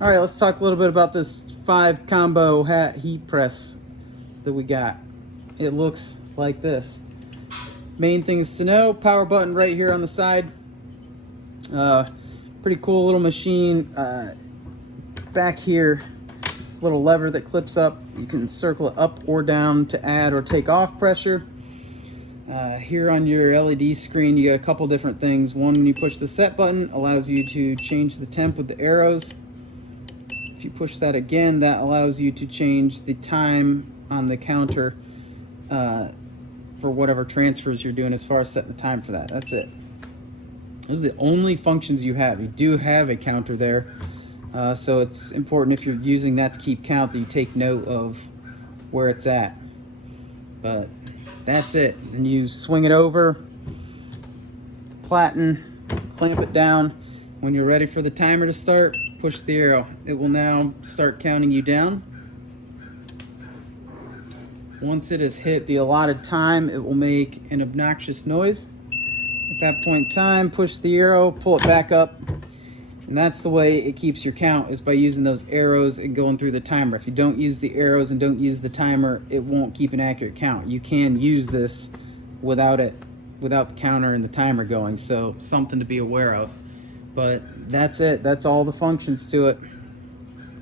All right, let's talk a little bit about this 5 combo hat heat press that we got. It looks like this. Main things to know: power button right here on the side. Pretty cool little machine. Back here, this little lever that clips up. You can circle it up or down to add or take off pressure. Here on your LED screen, you got a couple different things. One, when you push the set button, allows you to change the temp with the arrows. If you push that again, that allows you to change the time on the counter for whatever transfers you're doing as far as setting the time for that. That's it. Those are the only functions you have. You do have a counter there, so it's important if you're using that to keep count that you take note of where it's at. But that's it. And you swing it over the platen, clamp it down. When you're ready for the timer to start, push the arrow. It will now start counting you down. Once it has hit the allotted time, it will make an obnoxious noise. At that point in time, push the arrow, pull it back up, and that's the way it keeps your count, is by using those arrows and going through the timer. If you don't use the arrows and don't use the timer, it won't keep an accurate count. You can use this without the counter and the timer going, so something to be aware of. But that's it. That's all the functions to it.